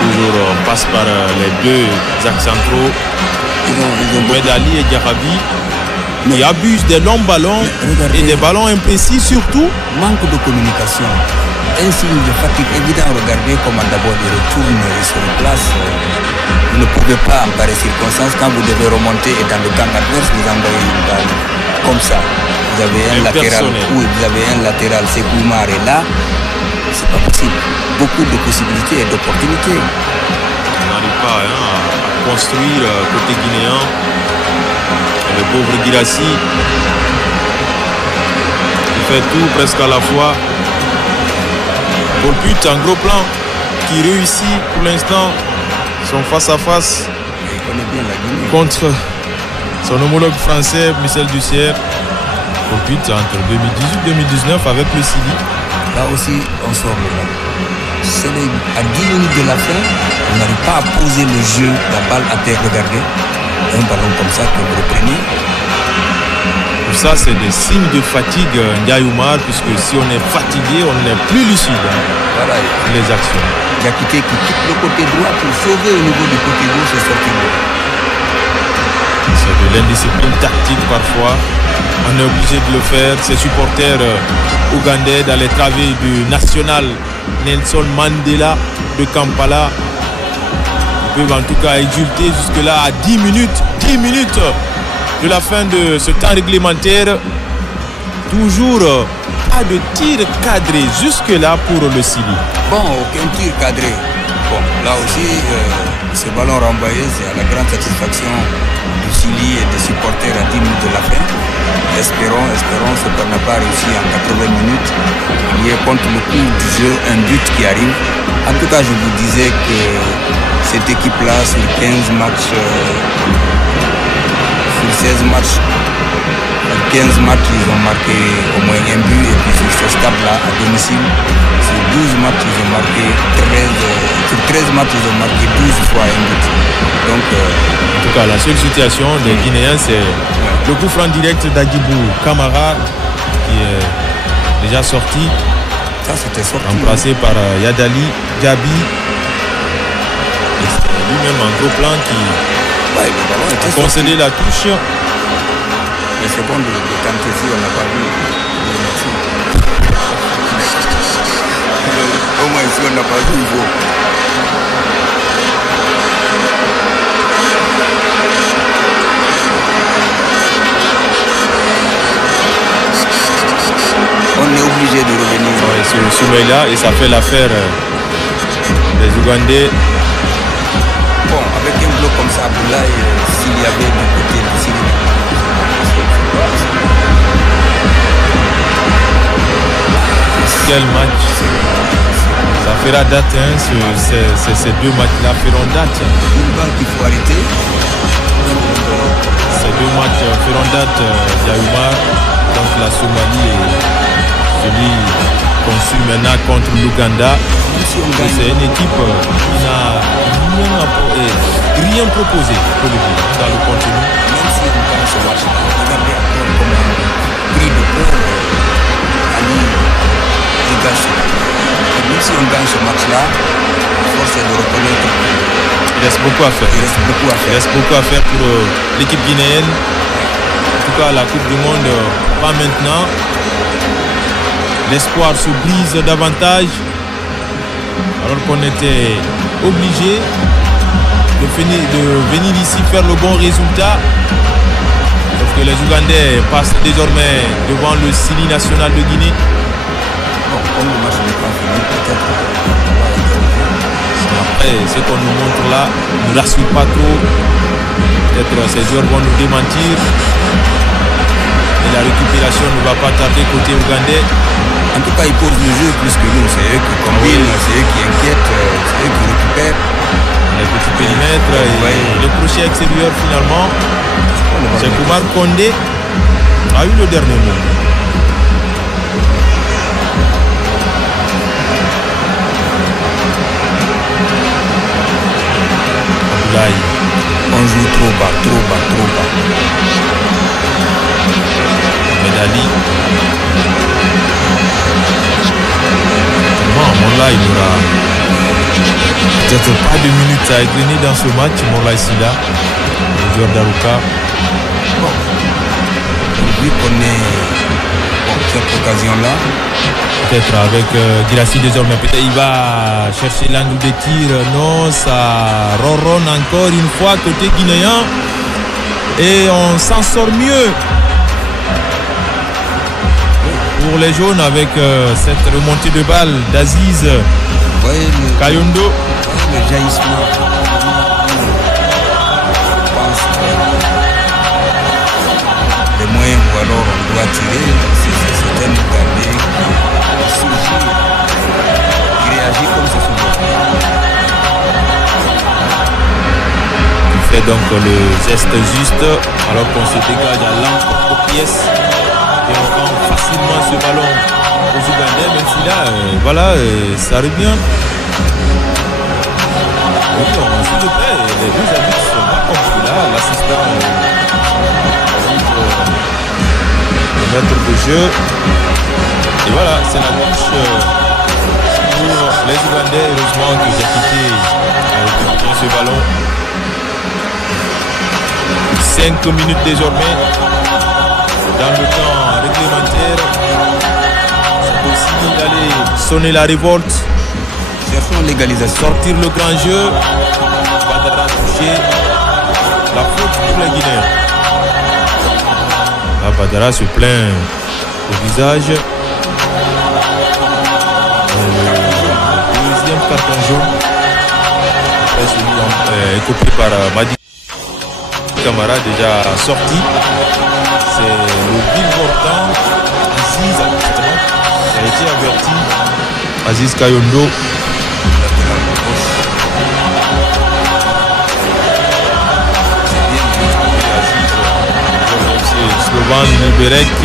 Toujours on passe par les 2 axes centraux. Mohamed Ali et Diarabi. Ils abusent des longs ballons et des ballons imprécis surtout. Manque de communication. Un signe de fatigue évident. Regardez comment d'abord ils retournent et se replacent. Vous ne pouvez pas en pareille circonstance, quand vous devez remonter et dans le camp adverse, vous envoyez une balle comme ça. Vous avez un latéral, oui, vous avez un latéral, Sekou Oumar est là. c'est pas possible. Beaucoup de possibilités et d'opportunités. On n'arrive pas à construire côté guinéen. Le pauvre Guirassy il fait tout presque à la fois. Paul Put, un gros plan qui réussit pour l'instant son face-à-face contre son homologue français Michel Dussière. Paul Put entre 2018-2019 avec le Sili. Là aussi, on sort de là. À 10 minutes de la fin, on n'arrive pas à poser le jeu, la balle à terre, regardez. Un ballon comme ça que vous reprenez. Tout ça, c'est des signes de fatigue, Ndiaye Oumar, puisque si on est fatigué, on n'est plus lucide voilà, les actions. Diakité qui quitte le côté droit pour sauver au niveau du côté gauche et sortir de là. C'est de l'indiscipline tactique parfois. On est obligé de le faire. Ces supporters ougandais dans les travées du national Nelson Mandela de Kampala peuvent en tout cas exulter jusque-là à 10 minutes de la fin de ce temps réglementaire. Toujours pas de tir cadré jusque-là pour le Sili. Bon, aucun tir cadré. Bon, là aussi, ce ballon renvoyé, c'est à la grande satisfaction du Sili et des supporters à 10 minutes de la fin. Espérons ce qu'on n'a pas réussi en 80 minutes. Il y a contre le coup du jeu un but qui arrive. En tout cas, je vous disais que cette équipe-là, sur 15 matchs, sur 16 matchs, sur 15 matchs, ils ont marqué au moins un but. Et puis sur ce stade-là, à domicile, sur 12 matchs, ils ont marqué 13 matchs, ils ont marqué 12 fois un but. Donc, en tout cas, la seule situation des Guinéens, c'est le coup franc direct d'Agibou Kamara qui est déjà sorti. Ça, c'était sorti. Remplacé par Yadali Gabi. Et c'est lui-même un gros plan qui a concédé la touche. Les secondes de Kantesi, on n'a pas vu. Au moins ici, on n'a pas vu. On est obligé de revenir. Ouais, sur Soumaïla, et ça fait l'affaire des Ougandais. Bon, avec un bloc comme ça, Abdoulaye, s'il y avait du côté du Sili. Quel match. Ça fera date, hein, ces deux matchs-là feront date. Une balle qu'il faut arrêter. Ces deux matchs feront date, Yaoumar, donc la Somalie et celui qu'on suit maintenant contre l'Ouganda. C'est une équipe qui n'a rien proposé pour le but dans le contenu. Même si on gagne ce match, regardez encore comment prix de peur Ali dégage. Même si on gagne ce match-là, force est de reconnaître. Il reste beaucoup à faire. Il reste beaucoup à faire pour l'équipe guinéenne. En tout cas, la Coupe du Monde, pas maintenant. L'espoir se brise davantage. Alors qu'on était obligé de venir ici faire le bon résultat. Sauf que les Ougandais passent désormais devant le Sili national de Guinée. Bon, comme le match n'est pas fini, peut-être. Après, ce qu'on nous montre là ne nous rassure pas trop. Peut-être ces joueurs vont nous démentir. Et la récupération ne va pas tarder côté ougandais. En tout cas, ils posent le jeu plus que nous. C'est eux qui combinent, c'est eux qui inquiètent, c'est eux qui récupèrent. Les petits périmètres et le crochet extérieur finalement. C'est Koumar Kondé a eu le dernier mot. Abdoulaye. On joue trop bas. Medali. Morla, il n'aura peut-être pas de minutes à égrener dans ce match. Morla Sila, le joueur d'Aruka. Bon, vu qu'on est cette occasion-là, peut-être avec Guirassy désormais, peut-être il va chercher l'angle de tir. Non, ça ronronne encore une fois côté guinéen. Et on s'en sort mieux pour pour les jaunes avec cette remontée de balle d'Aziz Kayondo. Le jaillissement. Je pense que les moyens ou alors on doit tirer, c'est un Ougandais qui surgit, qui réagit comme ça souvent. Il fait donc le geste juste alors qu'on se dégage à l'emporte-pièce et on rend facilement ce ballon aux Ougandais, même si là, voilà, ça revient. Oui, on suit de près, les deux arbitres ne sont pas compris là, l'assistant le maître de jeu. Et voilà, c'est la touche pour les Ougandais. Heureusement que j'ai quitté ce ballon. 5 minutes désormais dans le temps réglementaire. C'est possible d'aller sonner la révolte. Cherchons l'égalisation. Sortir le grand jeu. Badara touché. La faute pour les Guinéens. Là, Badara se plaint au visage. Le deuxième carton jaune. Après celui copié par Madi Camara, déjà sorti. C'est le Bilbortan Aziz, qui a été averti. Aziz Kayondo. Slovan Liberec,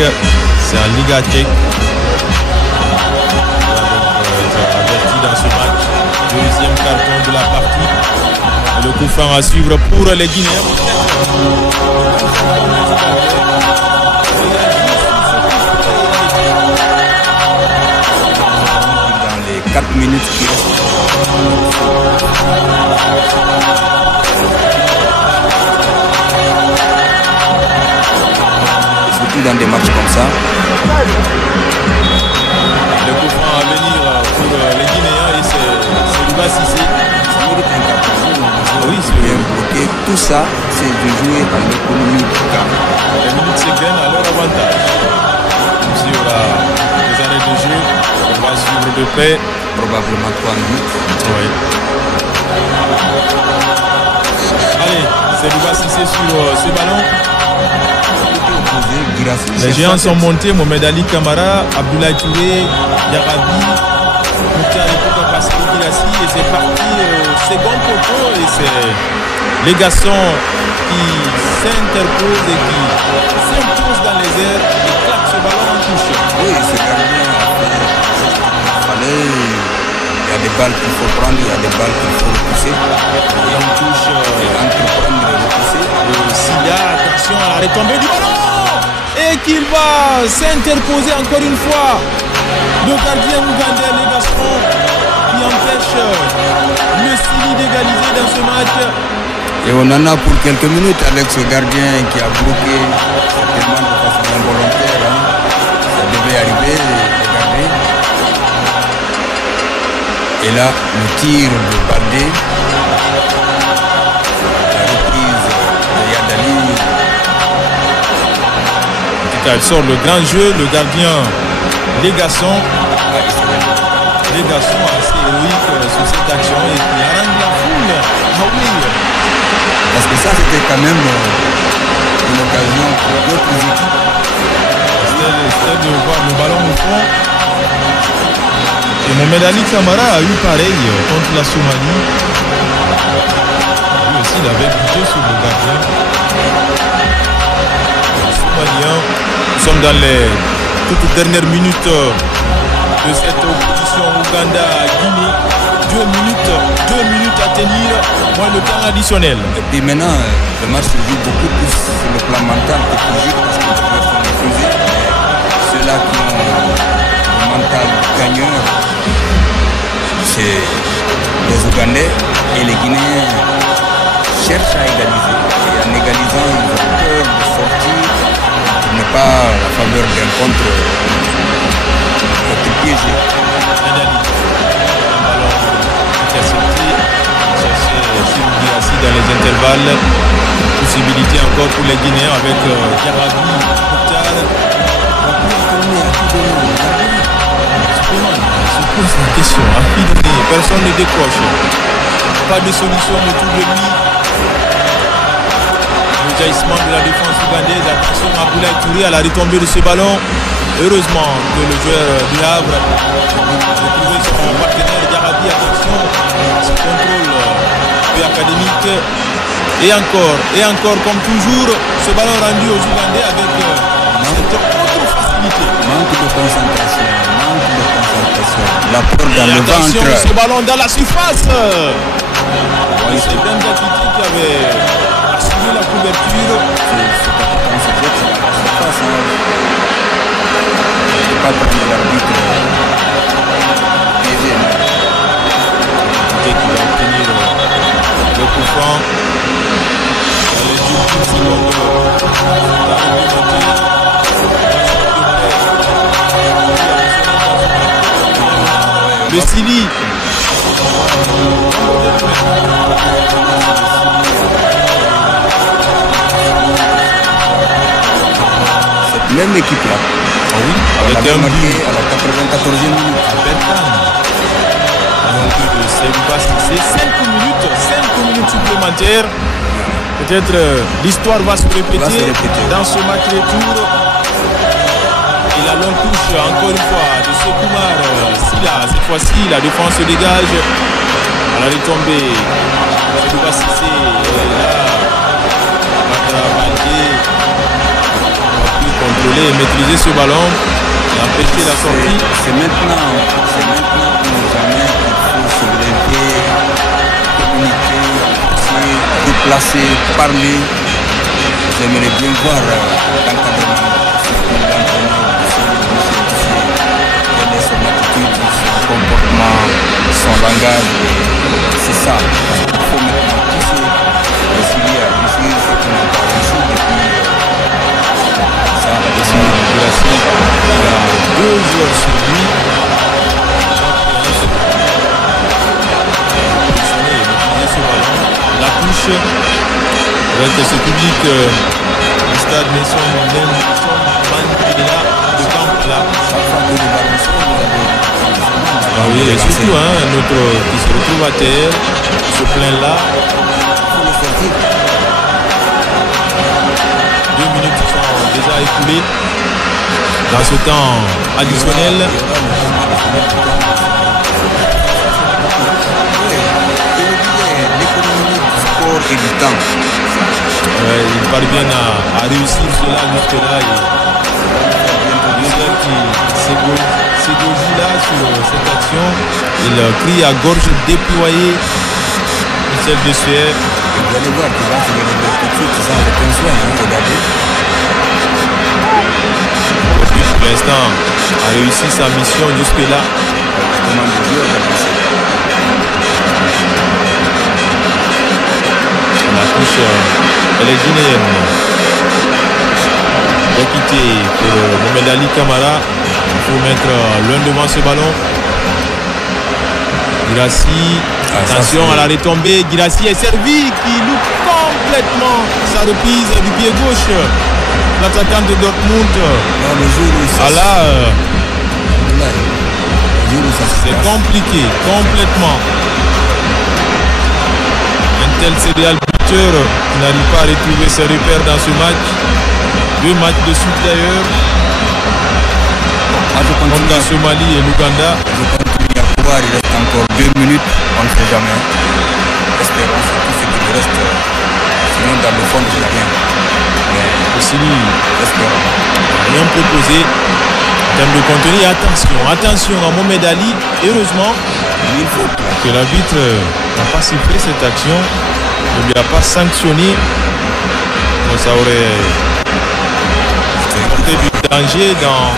c'est en Liga tchèque. Averti dans ce match. Deuxième carton de la partie. Le coup franc à suivre pour les Guinéens. Dans les 4 minutes qui restent. Dans des matchs comme ça. Le coup franc à venir pour les Guinéens et c'est Louba Cissé. Oui, c'est bien bloqué. Tout ça, c'est de jouer dans l'économie du camp. Les minutes se gagnent à leur avantage. Même s'il y aura des arrêts de jeu, on va suivre de près. Probablement 3 minutes. Oui. Allez, c'est Louba Cissé sur ce ballon. Les géants sont montés, Mohamed Ali Kamara, Abdoulaye Touré, Yarabi, Moukhtar Epouka Pascal Girassi, et c'est parti au second poteau et c'est les garçons qui s'interposent et qui s'imposent dans les airs et claquent ce ballon en touche. Oui, ce gardien a fait ce qu'il fallait. Il y a des balles qu'il faut prendre, il y a des balles qu'il faut repousser. Et on touche entreprendre et repousser. Silla, attention à la retombée du ballon et qu'il va s'interposer encore une fois. Le gardien ougandais, les Gaston, qui empêche le Sili d'égaliser dans ce match. Et on en a pour quelques minutes avec ce gardien qui a bloqué certainement de façon involontaire. Ça devait arriver, regardez. Et là, le tir de Baldé, la reprise de Yadali. Il sort le grand jeu, le gardien, les garçons assez héroïques sur cette action et qui arrange la foule. Ah oui. Parce que ça, c'était quand même une occasion pour d'autres équipes. C'était de voir le ballon au fond. Et Mohamed Ali Kamara a eu pareil contre la Somalie. Lui aussi, il avait buté sur le gardien. Nous sommes dans les toutes dernières minutes de cette opposition Ouganda-Guinée. 2 minutes à tenir, moins le temps additionnel. Et puis maintenant, le match se joue beaucoup plus sur le plan mental que physique parce que les joueurs sont épuisés. Ceux-là qui ont le mental gagneur, c'est les Ougandais et les Guinéens cherchent à égaliser. Et en égalisant, ils ont peur de sortir. N'est pas la faveur d'un contre piégé. Un ballon intercepté, cherché dans les intervalles. Possibilité encore pour les Guinéens avec Yarabi, Moukhtar. pose la question. À qui donner? Personne ne décroche. Pas de solution autour de lui. Le jaillissement de la défense ougandaise. Attention à Boulaye Touré à la retombée de ce ballon. Heureusement que le joueur du Havre a trouvé son partenaire Diarabi. Attention, ce contrôle peu académique. Et encore, comme toujours, ce ballon rendu aux Ougandais avec cette autre facilité. Manque de concentration. La porte dans le attention, ventre. ce ballon dans la surface. Oui, c'est Ben Dakiti qui avait assuré la couverture. Pas prendre l'arbitre. Dès qu'il va obtenir le coup franc. Les 10 secondes. Le Sili. Cette même équipe là. Ah oui, avec un marqué but à la 94e minute. à Berkane. Un but de Seba Cissé. 5 minutes supplémentaires. Peut-être l'histoire va se répéter dans ce match retour. Et la longue touche encore une fois de Sekoumar Silla. Cette fois-ci, la défense se dégage. À la retombée, Seba Cissé est là. Batra Bandé a pu contrôler et maîtriser ce ballon et empêcher la sortie. C'est maintenant ou jamais qu'il faut se lever, communiquer, déplacer, parler. J'aimerais bien voir l'encadrement, quelle est son attitude, son comportement, son langage. C'est ça. Il faut maintenant pousser le Sili à réussir ce qu'on n'a pas réussi depuis ça. Il y a 2 joueurs sur lui. La touche avec ce public du stade Nelson Mandela de Kampala. Ah oui, et surtout un autre qui se retrouve à terre, se plaint là. 2 minutes sont déjà écoulées dans ce temps additionnel. Et du temps. Il parvient à réussir cela jusque-là. Ségoji là sur cette action. Il crie à gorge déployée. Michel Dessuet. Vous allez voir qu'il va se relever tout de suite sans aucun soin. Regardez. Pour l'instant, a réussi sa mission jusque-là. Comment le joueur va passer. La touche, elle est guinéenne. Équité pour Mohamed Ali Kamara. Il faut mettre l'un devant ce ballon. Girassi, attention à la retombée. Girassi est servi, qui loupe complètement sa reprise du pied gauche. L'attaquant de Dortmund. Non, le jour où ça c'est compliqué, complètement. Un tel céréal buteur qui n'arrive pas à retrouver ses repères dans ce match. 2 matchs de suite d'ailleurs. Comme la Somalie et l'Ouganda. Je continue à pouvoir, il reste encore 2 minutes, on ne sait jamais. Espérons tout ce qu'il reste. Sinon, dans le fond, j'ai rien. Mais aussi, espérons. Rien proposé en termes de contenu. Attention à Mohamed Ali. Heureusement que l'arbitre n'a pas sifflé cette action, ne lui a pas sanctionné. Donc ça aurait porté du danger dans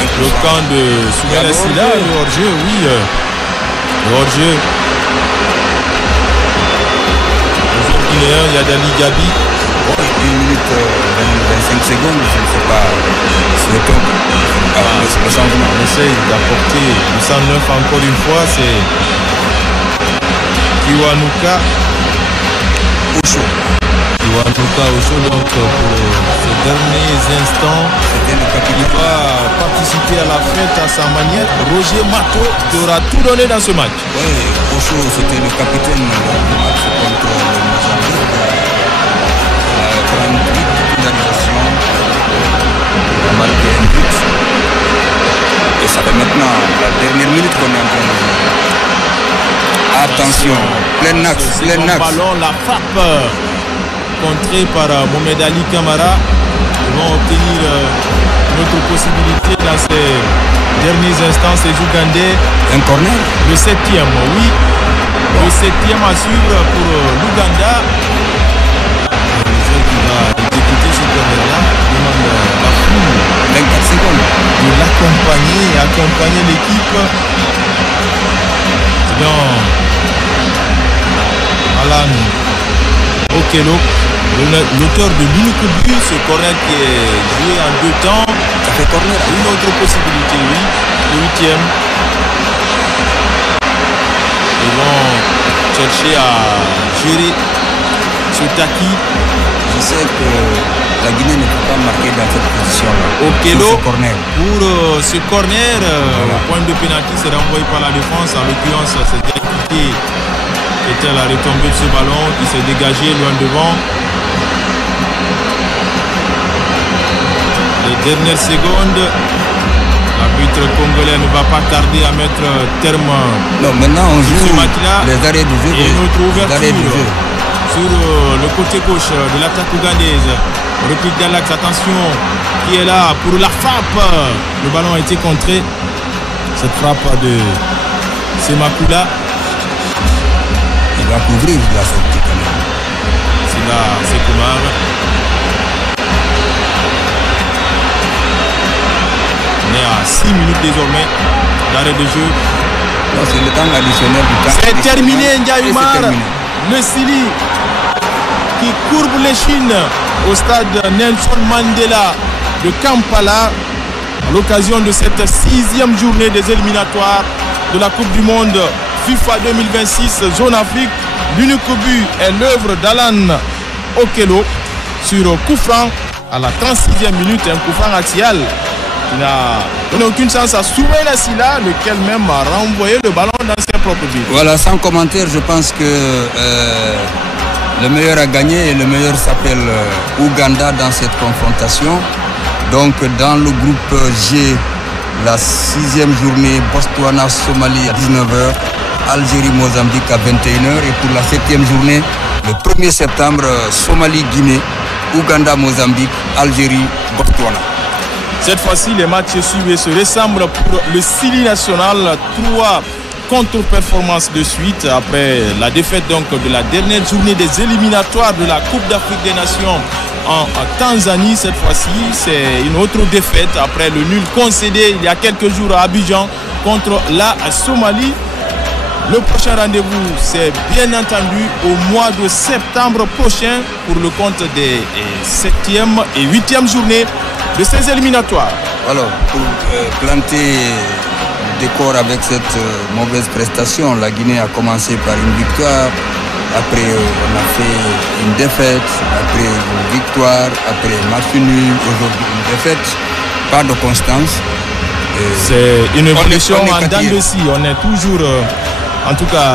le camp de Soumaïla Silla. Le hors-jeu, oui. Le hors-jeu. Le joueur guinéen Yadali Gabi. 1 minute 25 secondes, je ne sais pas. C'est le temps. Le changement. On essaye d'apporter le 109 encore une fois. C'est Kiwanuka Osho. Donc pour ces derniers instants, C'était le il capitaine. va participer partir à la fête à sa manière. Roger Mato qui aura tout donné dans ce match. Oui, Ocho, c'était le capitaine du match contre le Mozambique. Il a une titularisation, il a marqué un but. Et ça fait maintenant la dernière minute qu'on est en train de jouer. Attention, plein axe, plein axe. Ballon, la frappe contrée par Mohamed Ali Kamara. Ils vont obtenir une autre possibilité dans ces derniers instants. Ces Ougandais. Un corner. Le 7e, oui. Le 7e à suivre pour l'Ouganda. Le joueur qui va exécuter ce corner-là demande la foule 24 secondes de l'accompagner et accompagner l'équipe. Alan Okello, l'auteur de l'unique but, ce corner qui est joué en 2 temps. Ça fait corner. Une autre possibilité, oui, le 8e. Ils vont chercher à gérer ce taquis. Je sais que la Guinée ne peut pas marquer dans cette position-là. Okello, pour ce corner, voilà. Point de pénalty c'est renvoyé par la défense. En l'occurrence, c'est Diakité qui était à la retombée de ce ballon, qui s'est dégagé loin devant. Les dernières secondes, l'arbitre congolais ne va pas tarder à mettre terme. Non, maintenant on joue ce match-là. Les arrêts du jeu. Et une autre ouverture sur le côté gauche de l'attaque ougandaise. Réplique d'Alax, attention, qui est là pour la frappe. Le ballon a été contré. Cette frappe de Semakula. Il va couvrir la sortie quand même. C'est là, c'est Koumar. On est à 6 minutes désormais d'arrêt de jeu. C'est le temps additionnel du temps. C'est terminé, Ndiayoumar. Le Sili qui courbe l'échine au stade Nelson Mandela de Kampala à l'occasion de cette 6e journée des éliminatoires de la Coupe du Monde FIFA 2026 Zone Afrique. L'unique but est l'œuvre d'Alan Okello sur coup franc à la 36e minute, un coup franc axial. Il n'a donné aucune chance à Soumaïla Silla, lequel même a renvoyé le ballon dans ses propres buts. Voilà, sans commentaire, je pense que le meilleur a gagné et le meilleur s'appelle Ouganda dans cette confrontation. Donc dans le groupe G, la 6e journée, Botswana-Somalie à 19h, Algérie-Mozambique à 21h et pour la 7e journée, le 1er septembre, Somalie-Guinée, Ouganda-Mozambique, Algérie-Botswana. Cette fois-ci, les matchs suivent et se ressemblent pour le Sili national. 3 contre-performances de suite après la défaite donc de la dernière journée des éliminatoires de la Coupe d'Afrique des Nations en Tanzanie. Cette fois-ci, c'est une autre défaite après le nul concédé il y a quelques jours à Abidjan contre la Somalie. Le prochain rendez-vous, c'est bien entendu au mois de septembre prochain pour le compte des 7e et 8e journées de ces éliminatoires. Alors, pour planter le décor avec cette mauvaise prestation, la Guinée a commencé par une victoire, après on a fait une défaite, après une victoire, après un match nul, aujourd'hui une défaite, pas de constance. C'est une évolution en dents de scie, on est toujours... en tout cas,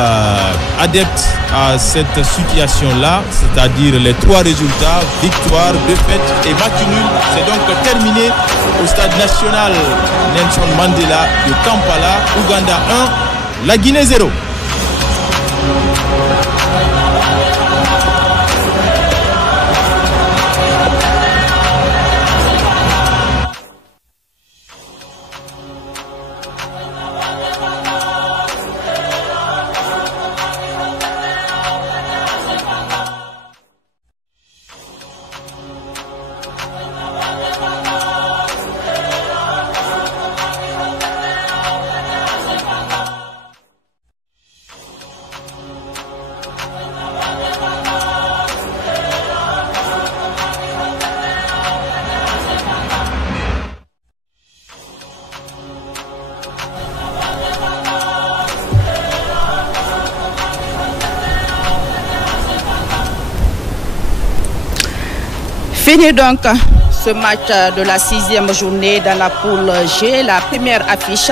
adepte à cette situation-là, c'est-à-dire les 3 résultats, victoire, défaite et match nul. C'est donc terminé au stade national Nelson Mandela de Kampala, Ouganda 1, la Guinée 0. Fini donc ce match de la 6e journée dans la poule G, la première affiche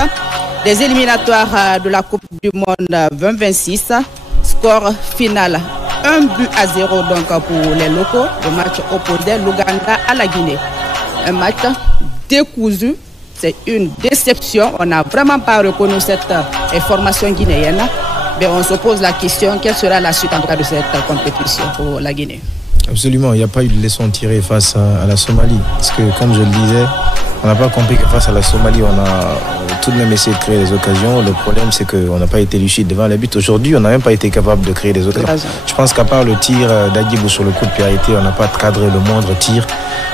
des éliminatoires de la Coupe du Monde 2026. Score final 1-0 donc pour les locaux. Le match opposait l'Ouganda à la Guinée. Un match décousu. C'est une déception. On n'a vraiment pas reconnu cette formation guinéenne. Mais on se pose la question, quelle sera la suite en tout cas de cette compétition pour la Guinée? Absolument, il n'y a pas eu de leçon tirée face à la Somalie. Parce que comme je le disais, on n'a pas compris que face à la Somalie, on a tout de même essayé de créer des occasions. Le problème, c'est qu'on n'a pas été lucide devant les buts. Aujourd'hui, on n'a même pas été capable de créer des occasions. Je pense qu'à part le tir d'Adjibou sur le coup de pied arrêté, on n'a pas cadré le moindre tir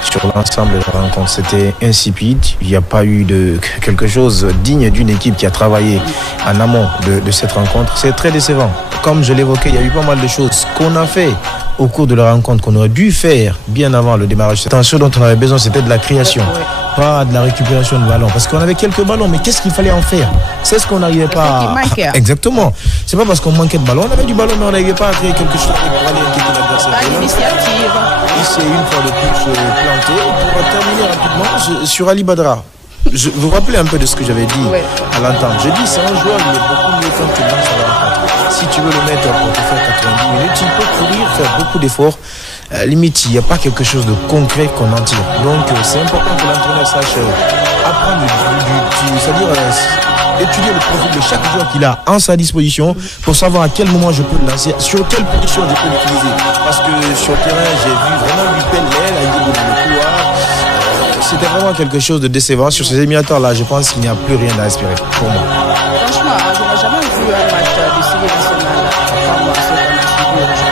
sur l'ensemble de la rencontre. C'était insipide. Il n'y a pas eu de quelque chose digne d'une équipe qui a travaillé en amont de cette rencontre. C'est très décevant. Comme je l'évoquais, il y a eu pas mal de choses qu'on a fait au cours de la rencontre, qu'on aurait dû faire bien avant le démarrage. Ce dont on avait besoin, c'était de la création, pas de la récupération de ballons. Parce qu'on avait quelques ballons, mais qu'est-ce qu'il fallait en faire? C'est ce qu'on n'arrivait pas à... Exactement. C'est pas parce qu'on manquait de ballons. On avait du ballon, mais on n'arrivait pas à créer quelque chose pour aller inquiéter l'adversaire. L'initiative. Et c'est une fois de plus planté. Pour terminer rapidement, sur Ali Badra, vous vous rappelez un peu de ce que j'avais dit à l'entente. Je dis, c'est un joueur, il est beaucoup mieux quand tu lances à la rencontre. Si tu veux le mettre pour te faire 90 minutes, il peut courir, faire beaucoup d'efforts. Limite, il n'y a pas quelque chose de concret qu'on en tire. Donc, c'est important que l'entraîneur sache apprendre c'est-à-dire étudier le profil de chaque joueur qu'il a en sa disposition pour savoir à quel moment je peux le lancer, sur quelle position je peux l'utiliser. Parce que sur le terrain, j'ai vu vraiment lui pelle l'aile, il dit le couloir. C'était vraiment quelque chose de décevant. Sur ces éliminatoires-là, je pense qu'il n'y a plus rien à espérer pour moi. Franchement, je n'ai jamais vu un match du Syrie national comme ce qu'on a suivi aujourd'hui.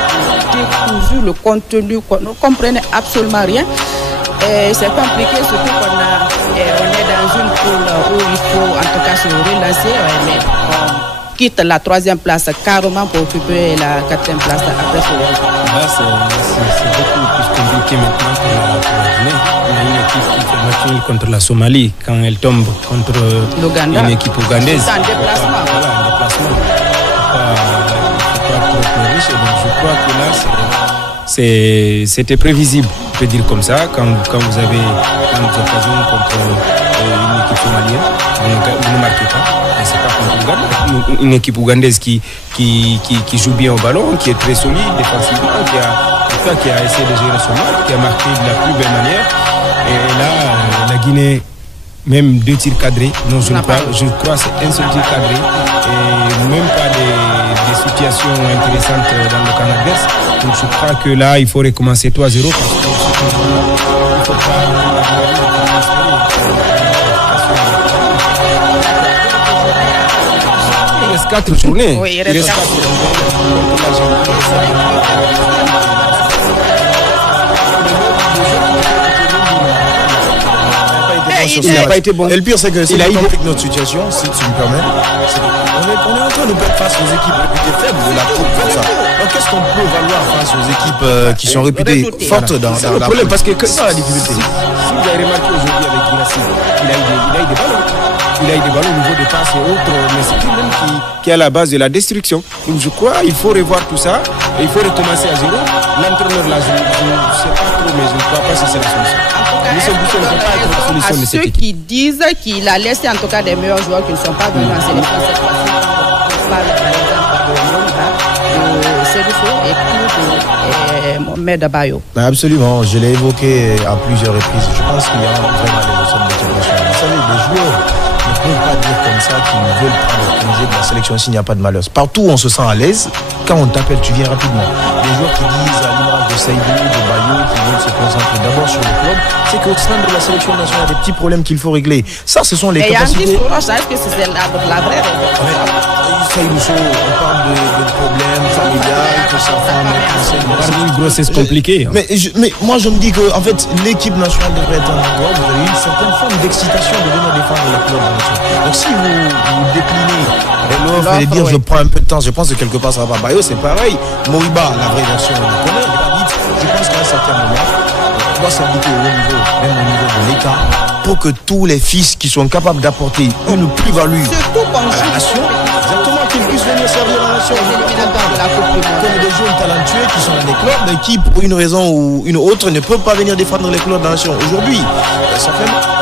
Décousu, le contenu, on ne comprenait absolument rien. Et c'est compliqué, surtout on est dans une poule où il faut en tout cas se relancer. Mais on quitte la 3e place carrément pour occuper la 4e place après ce c'est beaucoup plus compliqué maintenant pour la Guinée. On a une équipe qui fait match nul contre la Somalie quand elle tombe contre une équipe ougandaise. C'est un déplacement. Voilà, un déplacement. Il ne faut pas trop pleurer. Donc je crois que là, c'était prévisible, on peut dire comme ça. Quand vous avez des occasions contre une équipe somalienne, vous ne marquez pas. Et c'est pas contre l'Ouganda. Une équipe ougandaise qui joue bien au ballon, qui est très solide défensivement, qui a essayé de gérer son match, qui a marqué de la plus belle manière. Et là, la Guinée, même 2 tirs cadrés, non, je crois que c'est un seul tir cadré. Et même pas des situations intéressantes dans le camp adverse. Donc je crois que là, il faut recommencer 3-0 parce qu'il ne faut pas... Il reste 4 journées. Oui, il reste 4 Il n'a pas été bon. Et le pire, c'est que il a avec notre situation, si tu me permets. On est en train de perdre face aux équipes réputées faibles de la coupe comme ça. Donc qu'est-ce qu'on peut valoir face aux équipes qui sont réputées fortes dans le problème? Parce que c'est ça la difficulté. Si vous avez remarqué aujourd'hui avec Guirassy, il a eu des ballons. Il a eu des ballons au niveau des passes et autres, mais c'est lui-même qui est à la base de la destruction. Donc je crois qu'il faut revoir tout ça et il faut recommencer à zéro. L'entraîneur là, je ne sais pas trop, mais je ne crois pas que c'est la solution. À ceux qui disent qu'il a laissé en tout cas des meilleurs joueurs qui ne sont pas venus en sélection cette fois-ci. On parle par exemple de Moriba, de Sedifo et puis de Mohamed Bayo. Absolument, je l'ai évoqué à plusieurs reprises. Je pense qu'il y a vraiment des leçons de motivation. Vous savez, les joueurs ne peuvent pas dire comme ça qu'ils veulent prendre le congé de la sélection s'il n'y a pas de malheur. Partout où on se sent à l'aise, quand on t'appelle, tu viens rapidement. Les joueurs qui disent à l'image de Saïdou, de Bayo, qui veulent se concentrer d'abord sur le club, c'est qu'au sein de la sélection nationale, il y a des petits problèmes qu'il faut régler. Ça, ce sont les capacités. Et Yannis Soros, est-ce que c'est la vraie raison? Saïdou, on parle de problèmes familiales, que sa femme est une grossesse compliquée. Mais moi, je me dis que en fait, l'équipe nationale devrait être en accord. Vous avez une certaine forme d'excitation de venir défendre le club. Donc si vous déclinez l'offre et dire je prends un peu de temps, je pense que quelque part ça va pas. Bayo, c'est pareil. Moriba, la vraie version, on la connaît, elle est pas dite. Je pense qu'à un certain moment, on doit s'indiquer au haut niveau, même au niveau de l'État, pour que tous les fils qui sont capables d'apporter une plus-value à la nation, exactement, qu'ils puissent venir servir la nation. Les éliminatoires de la Coupe du Monde. Comme des jeunes talentueux qui sont dans les clubs, mais qui, pour une raison ou une autre, ne peuvent pas venir défendre les clubs de la nation. Aujourd'hui, ça fait...